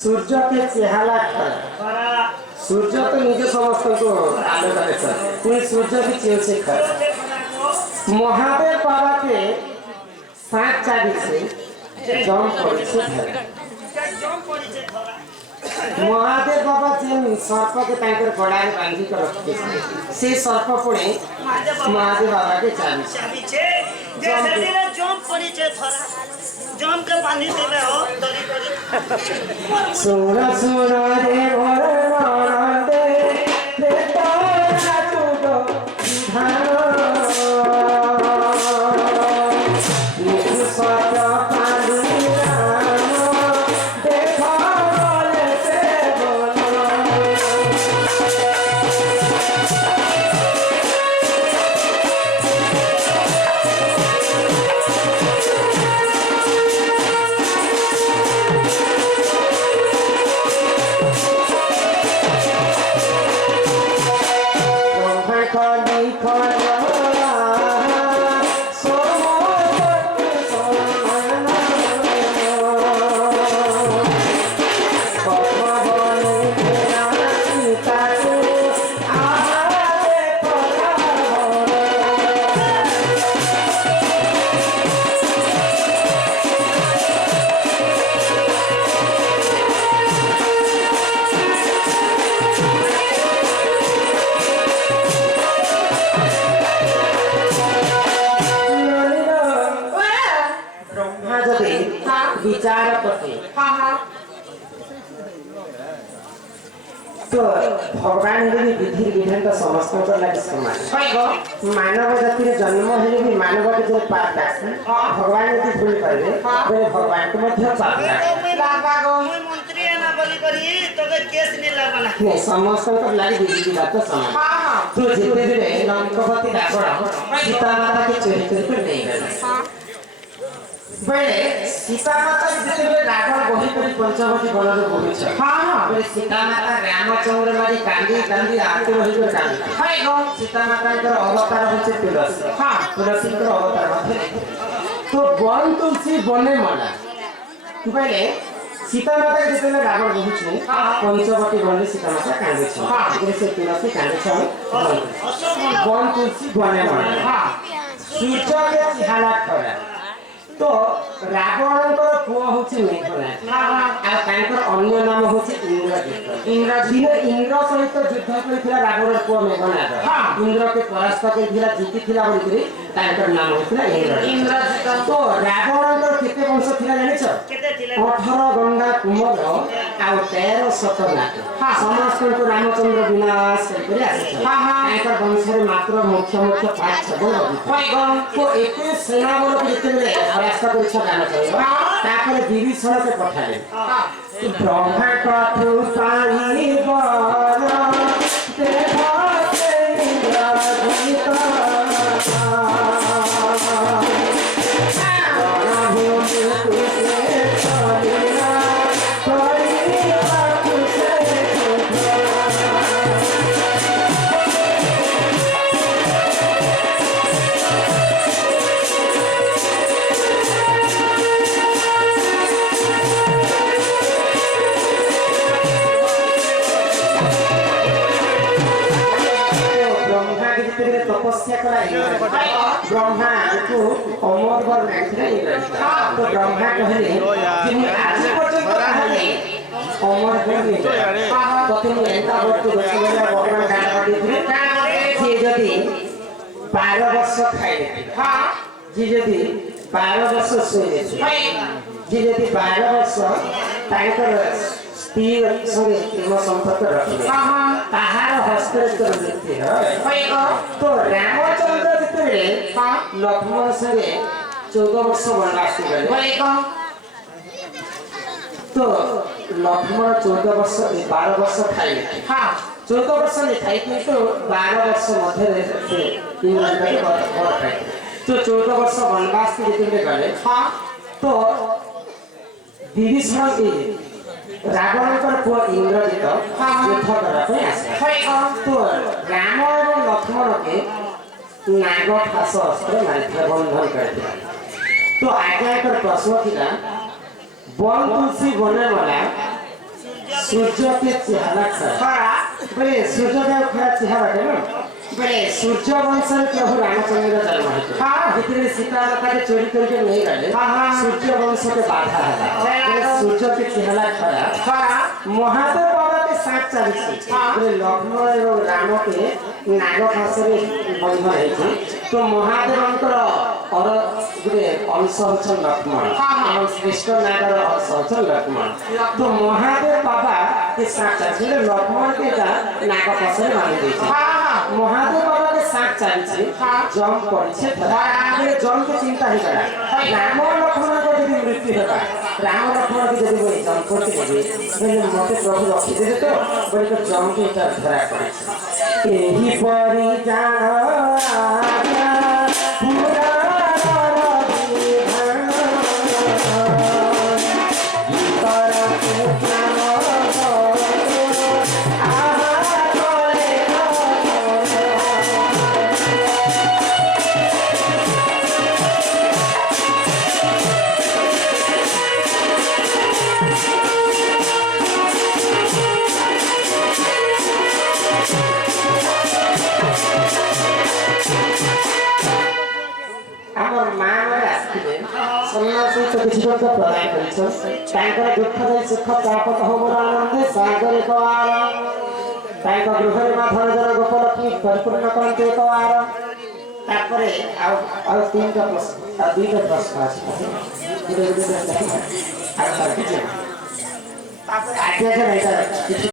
सूर्य के चेहरा खरा सूर्य तो निजे समस्त को आलो करे सर कोई सूर्य की चेहरे से खरा महादेव बाबा के साथ चाबी से जम पड़ी से महादेव बाबा जिन सर्प के तांकर गड़ा में बांधी कर रखते से सर्प पुणे महादेव बाबा के चाबी छे जैसे जम पड़ी छे थरा जम के बांधी देबे हो दरी दरी सोना सोना रे भोर दे रे तोरा तुडो धानो निज सत पानी राम देखो बोले से बोलो विचारपति तो भगवान भी विधि विधान का समस्त को लगे समान मानव जाति रे जन्म हेले भी मानव के जो पाप दासी भगवान यदि भूल करले बोले भगवान को मध्य पाप मैं मंत्री है ना बोली करी तो के केस नहीं लगना नहीं समस्त को लगे विधि विधान का समान तो जेते रे लंकपति रावण सीता माता के चोरी कर नहीं गए बेले सीता माता जिते रावण बही करी पंचवटी बलर बोलिछ बेले सीता माता रामचंद्र मारी कांदी कांदी आरती बही कर कांदी सीता माता के अवतार होचे तुलसी तुलसी के अवतार मथे तो वन तुलसी बने मना बेले सीता माता के जिते रावण बही छ पंचवटी बने सीता माता कांदी छ से तुलसी कांदी छ वन तुलसी बने मना सूर्य के चेहरा खरा तो रावण को पुआ होछि मेघनाथ आ तांकर अन्य नाम होछि इंद्रजित इंद्र सहित युद्ध करिथिला रावण पुआ मेघनाथ इंद्र के परास्त करिथिला जीतिथिला बोलिकरी तांकर नाम होथिला इंद्रजित तो रावण को केते वंश थिला जानिछ केते थिला 18 गंगा कुमर आ 13 सतनाथ समस्त को रामचंद्र विनाश करि आछिछ तांकर वंश रे मात्र मुख्य मुख्य 5 बल तो एते सेना बल जेते रास्ता परीक्षा गाना चाहिए तापर विभीषण के पठाले ब्रह्मा कथु पानी बर देखो इंद्रजित तपस्या करा ब्रह्मा को अमर वर नहीं तो ब्रह्मा कहले कि आज पर्यंत कहले अमर वर तो तुम एंता वस्तु रसगोला भगवान गाना दिथे जे जदी 12 वर्ष खाइले जे जदी 12 वर्ष सोइले जे जदी 12 वर्ष ताकर स्त्री संगे प्रेम संपर्क रखिले ताहार हस्ताक्षर व्यक्ति है तो रामचंद्र जिते लक्ष्मण संगे 14 वर्ष वनवास गले तो लक्ष्मण 14 वर्ष 12 वर्ष खाइले 14 वर्ष नहीं खाई किंतु 12 वर्ष मध्य से इंद्र के बड़ खाई तो 14 वर्ष वनवास के जिते गले तो विभीषण के रावण पुआ इंद्रजित युद्ध करने तो राम और लक्ष्मण के नाग फास अस्त्र मारिथिला बंधन करथिला तो आगे एक प्रश्न थिला वन तुलसी बने वाला সূর্য के চেহারা খারাপ বলে সূর্যদেব খারাপ চেহারা কেন বলে সূর্য বংশের প্রভু রামচন্দ্র জন্ম হয়েছে ভিতরে সীতা মাতাকে চুরি করে নিয়ে গেলে সূর্য বংশকে বাধা ହେଲା বলে সূর্যকে চেহারা খারাপ মহাদেব বাবাকে সাত চালিছে বলে লক্ষ্মণ এবং রামকে নাগ ফাঁসরে বন্ধ হয়েছে তো মহাদেবଙ୍କର ଗୋଟେ ଅଂଶ ହଉଛନ୍ତି ଲକ୍ଷ୍ମଣ ଏବଂ ଶ୍ରେଷ୍ଠ ନାଗର ଅଂଶ ହଉଛନ୍ତି ଲକ୍ଷ୍ମଣ ତ ମହାଦେବ ବାବା के साथ चलছে লক্ষ্মণকে এটা নাগ ফাঁসরে বাঁধি দিয়েছে মহাদেব বাবাকে সাত চালিছে জম্প করেছে তাহলে জমকে চিন্তা ହେଇଗଲା রাম লক্ষ্মণଙ୍କ যদি মৃত্যু ହେବା রাম লক্ষ্মণকে যদি বই জম্প করতে দেবে বলে মতে প্রভু রଖିଦେବେ ତ বলে তো জমকে এটা ধরা পড়েছে ଏହି ପରି ଜାଣ ପୁରା प्रदान कर दुख सुख प्राप्त हो आनंदे सागर एक गृह में धन जन गोपलक्ष्मी परिपूर्ण करते एक तीन प्रश्न दुईटा प्रश्न